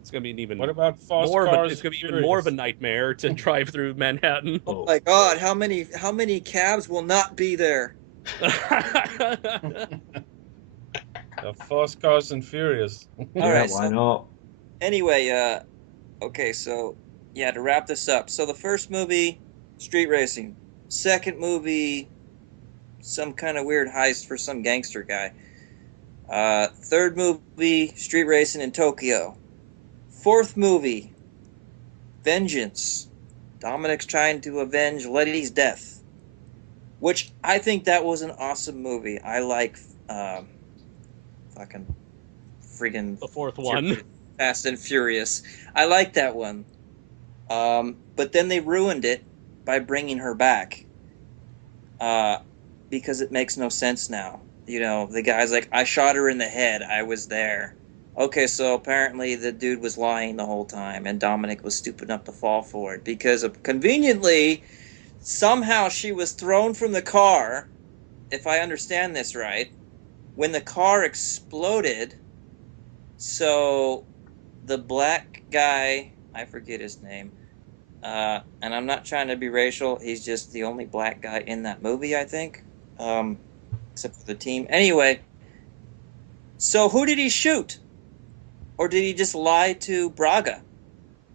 It's gonna be an even What about Fast more of a. Cars It's and gonna be even more of a Furious? nightmare to drive through Manhattan. Oh Oh. my God, how many cabs will not be there? Fast Cars and Furious. All Yeah, right, why so not? anyway, okay, so yeah, to wrap this up. So the first movie, street racing. Second movie, some kind of weird heist for some gangster guy. Third movie, street racing in Tokyo. Fourth movie, Vengeance. Dominic's trying to avenge Letty's death, which I think that was an awesome movie. I like fucking freaking The fourth one. Fast and Furious. I like that one. But then they ruined it by bringing her back. Because it makes no sense now. You know, the guy's like, I shot her in the head. I was there. Okay, so apparently the dude was lying the whole time, and Dominic was stupid enough to fall for it because conveniently, somehow she was thrown from the car, if I understand this right, when the car exploded. So the black guy, I forget his name, and I'm not trying to be racial. He's just the only black guy in that movie, I think, except for the team. Anyway, so who did he shoot, or did he just lie to Braga?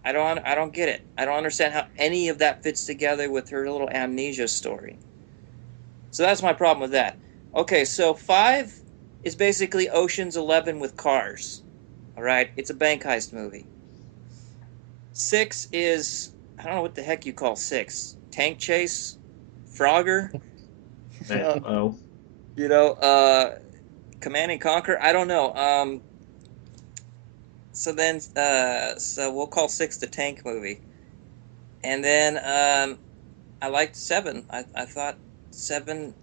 I don't get it. I don't understand how any of that fits together with her little amnesia story. So that's my problem with that. Okay, so 5 is basically Ocean's 11 with cars. All right, it's a bank heist movie. 6 is, I don't know what the heck you call 6. Tank chase, Frogger, Oh, you know, Command and Conquer. I don't know. So we'll call 6 the tank movie, and then I liked 7. I thought 7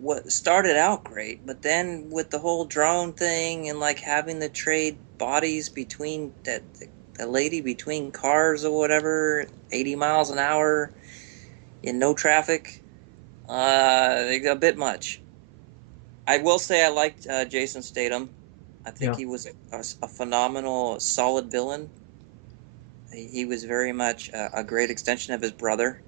what started out great, but then with the whole drone thing and like having to trade bodies between the lady between cars or whatever, 80 miles an hour in no traffic, a bit much. I will say I liked Jason Statham. I think yeah. he was a phenomenal, solid villain. He was very much a great extension of his brother,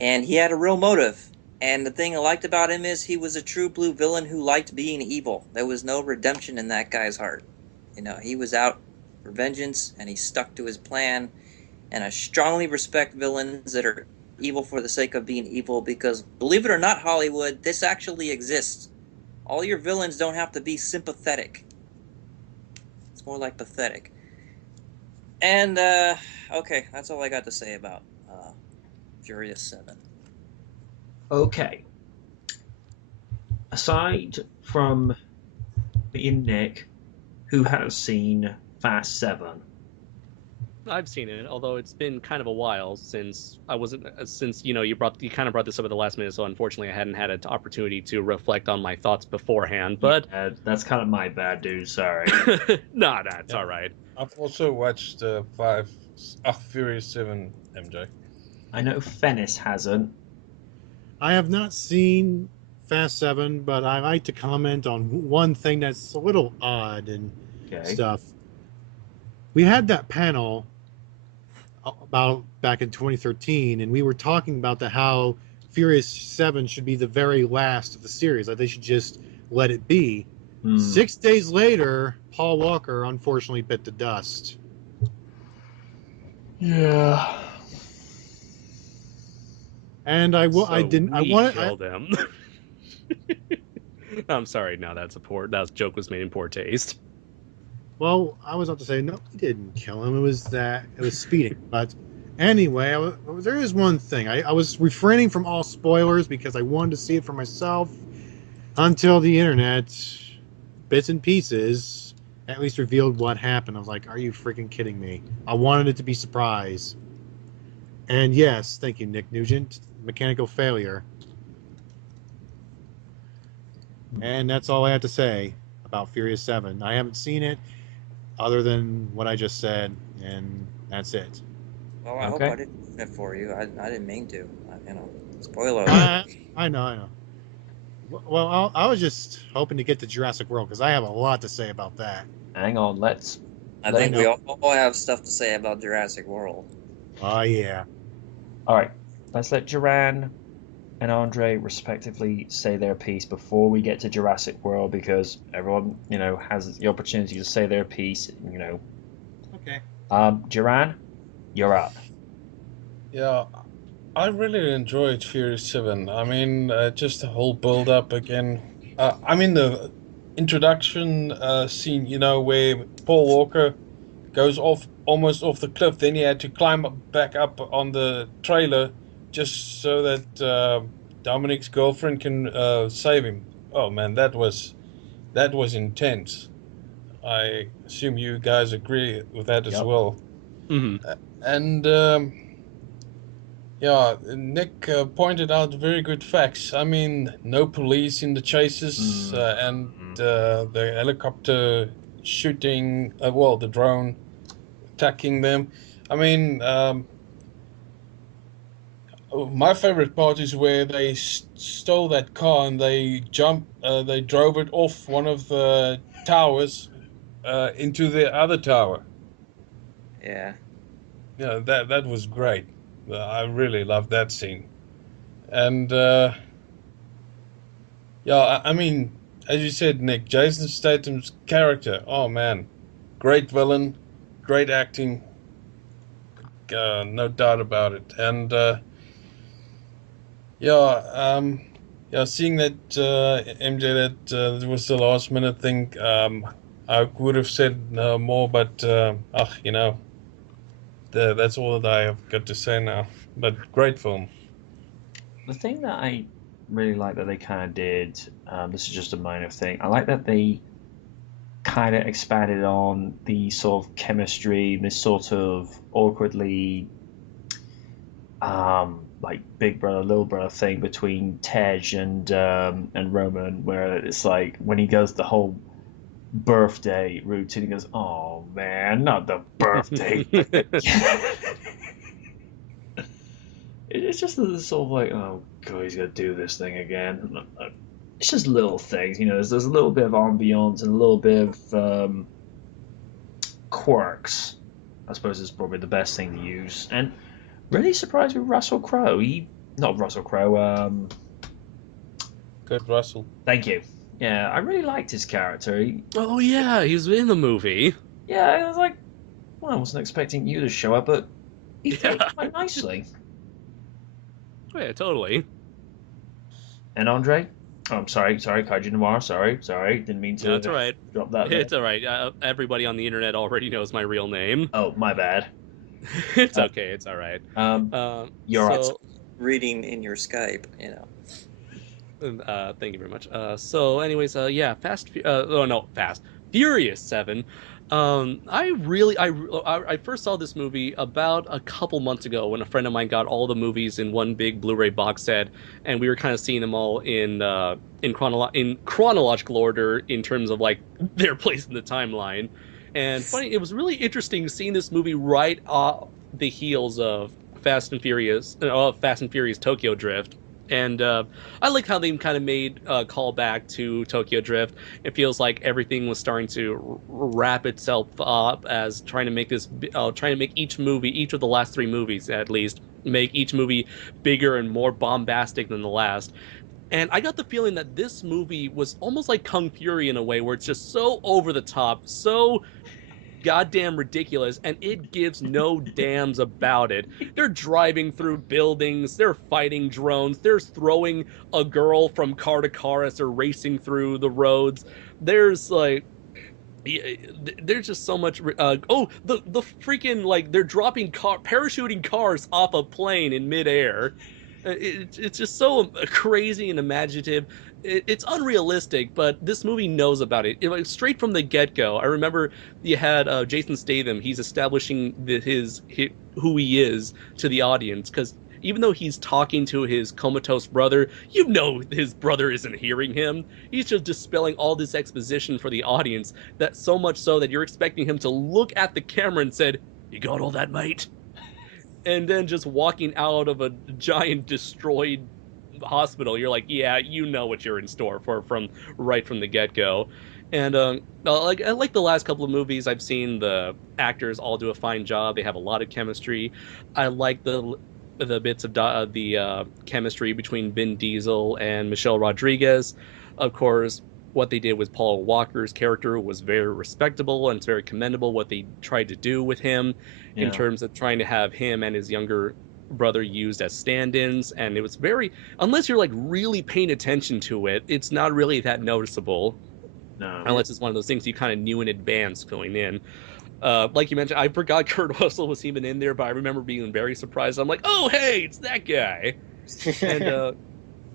and he had a real motive. And the thing I liked about him is he was a true blue villain who liked being evil. There was no redemption in that guy's heart. You know, he was out for vengeance, and he stuck to his plan. And I strongly respect villains that are evil for the sake of being evil, because believe it or not, Hollywood, this actually exists. All your villains don't have to be sympathetic. It's more like pathetic. And okay, that's all I got to say about Furious 7. Okay. Aside from being Nick, who has seen Fast 7? I've seen it, although it's been kind of a while since I wasn't since you kind of brought this up at the last minute, so unfortunately I hadn't had an opportunity to reflect on my thoughts beforehand. But Yeah, that's kind of my bad, dude. Sorry. nah, it's Yeah. all right. I've also watched Furious 7, MJ. I know Fennis hasn't. I have not seen Fast 7, but I like to comment on one thing that's a little odd and Okay. stuff. We had that panel about back in 2013, and we were talking about how Furious 7 should be the very last of the series. Like they should just let it be. 6 days later, Paul Walker unfortunately bit the dust. Yeah. And I killed him. I'm sorry. No, that joke was made in poor taste. Well, I was about to say no, we didn't kill him. It was speeding. But anyway, there is one thing. I was refraining from all spoilers because I wanted to see it for myself until the internet, bits and pieces, at least revealed what happened. I was like, are you freaking kidding me? I wanted it to be a surprise. And yes, thank you, Nick Nugent. Mechanical failure. And that's all I have to say about Furious 7. I haven't seen it other than what I just said, and that's it. Well, I hope Okay. I didn't ruin it for you. I didn't mean to. Spoiler alert. I know. Well, I was just hoping to get to Jurassic World because I have a lot to say about that. Hang on, let's I Let think me we know. all have stuff to say about Jurassic World. Oh yeah. All right, let's let Duran and Andre respectively say their piece before we get to Jurassic World, because everyone, has the opportunity to say their piece. Okay. Duran, you're up. Yeah, I really enjoyed Fury 7. I mean, just the whole build up again. I mean, the introduction scene, where Paul Walker goes off almost off the cliff, then he had to climb back up on the trailer just so that Dominic's girlfriend can save him. Oh man, that was intense. I assume you guys agree with that as Yep. well. Hmm. And yeah, Nick pointed out very good facts. I mean, no police in the chases, and the helicopter shooting, well, the drone attacking them. I mean, my favorite part is where they stole that car and they drove it off one of the towers into the other tower. Yeah. Yeah, that was great. I really loved that scene. And yeah, I mean, as you said, Nick, Jason Statham's character. Oh man, great villain, great acting. No doubt about it. And yeah, yeah, seeing that MJ, that it was the last minute thing. I would have said more, but that's all that I have got to say now. But great film. The thing that I really like that they kind of did, this is just a minor thing. I like that they kind of expanded on the sort of chemistry, this sort of awkwardly, like big brother little brother thing between Tej and Roman, where it's like when he goes the whole birthday routine, he goes, "Oh man, not the birthday." It's just this sort of like, oh god, he's gonna do this thing again. It's just little things, There's a little bit of ambiance and a little bit of quirks. I suppose is probably the best thing to use. And really surprised with Russell Crowe. Not Russell Crowe. Kurt Russell. Thank you. Yeah, I really liked his character. Oh yeah, he was in the movie. Yeah, I was like, well, I wasn't expecting you to show up, but he fit Yeah. quite nicely. Oh, yeah, totally. And Andre? Oh, I'm sorry, Kaiju Noir. Sorry, didn't mean to. No, it's all right. Drop that. There. It's all right. Everybody on the internet already knows my real name. Oh, my bad. It's okay. It's all right. You're right. So, Reading in your Skype, thank you very much. So, anyways, yeah, Fast Furious 7. I first saw this movie about a couple months ago when a friend of mine got all the movies in one big Blu-ray box set, and we were kind of seeing them all in chronological order in terms of like their place in the timeline. And funny, it was really interesting seeing this movie right off the heels of Fast and Furious Tokyo Drift. And I like how they kind of made a call back to Tokyo Drift. It feels like everything was starting to wrap itself up as trying to make each movie, each of the last three movies at least, make each movie bigger and more bombastic than the last. And I got the feeling that this movie was almost like Kung Fury in a way, where it's just so over the top, so goddamn ridiculous, and it gives no damns about it. They're driving through buildings, they're fighting drones, they're throwing a girl from car to car as they're racing through the roads. There's just so much. The freaking, like, they're parachuting cars off a plane in midair. It's just so crazy and imaginative. It's unrealistic, but this movie knows about it. Straight from the get-go. I remember you had Jason Statham. He's establishing who he is to the audience, because even though he's talking to his comatose brother, his brother isn't hearing him. He's just dispelling all this exposition for the audience, that so much so that you're expecting him to look at the camera and said, "You got all that, mate?" And then just walking out of a giant destroyed hospital, you're like, yeah, you know what you're in store for from the get-go. And like I like the last couple of movies I've seen, the actors all do a fine job. They have a lot of chemistry. I like the bits of the chemistry between Vin Diesel and Michelle Rodriguez. Of course, what they did with Paul Walker's character was very respectable, and it's very commendable what they tried to do with him in Yeah. terms of trying to have him and his younger brother used as stand-ins. And it was very, unless you're like really paying attention to it, it's not really that noticeable, No. unless it's one of those things you kind of knew in advance going in. Like you mentioned, I forgot Kurt Russell was even in there, but I remember being very surprised. I'm like, oh, hey, it's that guy. And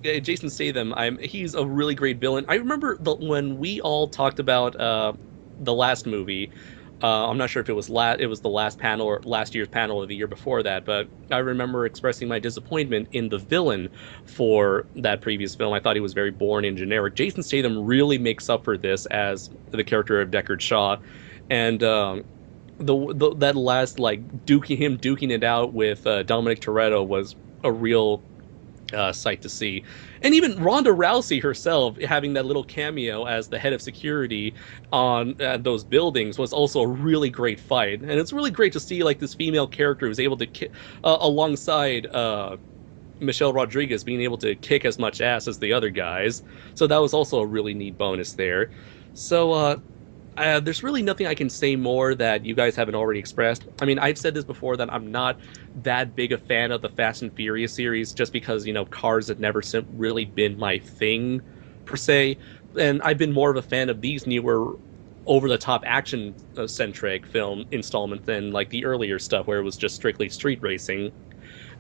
Jason Statham, he's a really great villain. I remember when we all talked about the last movie. I'm not sure if it was the last panel or last year's panel or the year before that, but I remember expressing my disappointment in the villain for that previous film. I thought he was very boring and generic. Jason Statham really makes up for this as the character of Deckard Shaw, and that last like duking it out with Dominic Toretto was a real sight to see. And even Ronda Rousey herself having that little cameo as the head of security on those buildings was also a really great fight. And it's really great to see like this female character who's able to alongside Michelle Rodriguez being able to kick as much ass as the other guys. So that was also a really neat bonus there. So there's really nothing I can say more that you guys haven't already expressed. I mean, I've said this before that I'm not that big a fan of the Fast and Furious series just because, cars have never really been my thing per se. And I've been more of a fan of these newer over-the-top action-centric film installments than like the earlier stuff where it was just strictly street racing.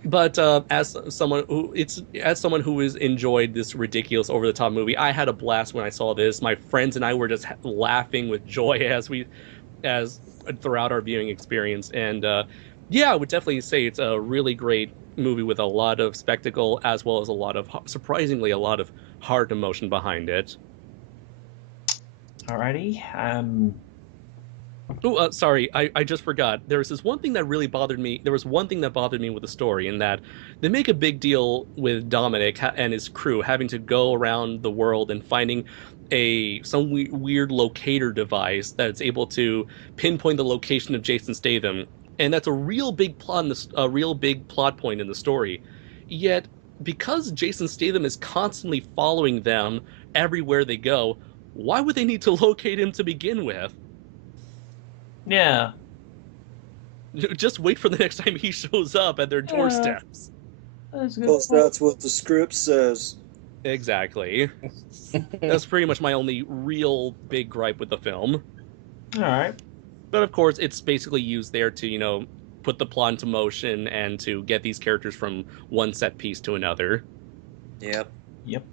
But as someone who has enjoyed this ridiculous over-the-top movie, I had a blast when I saw this. My friends and I were just laughing with joy as throughout our viewing experience. And yeah, I would definitely say it's a really great movie with a lot of spectacle as well as surprisingly a lot of heart emotion behind it. Alrighty. Oh, sorry, I just forgot. There was this one thing that really bothered me. There was one thing that bothered me with the story, in that they make a big deal with Dominic and his crew having to go around the world and finding some weird locator device that's able to pinpoint the location of Jason Statham, and that's a real big plot point in the story. Yet, because Jason Statham is constantly following them everywhere they go, why would they need to locate him to begin with? Yeah. Just wait for the next time he shows up at their doorsteps. That's good. Because that's what the script says. Exactly. That's pretty much my only real big gripe with the film. Alright. But of course, it's basically used there to, put the plot into motion and to get these characters from one set piece to another. Yep. Yep.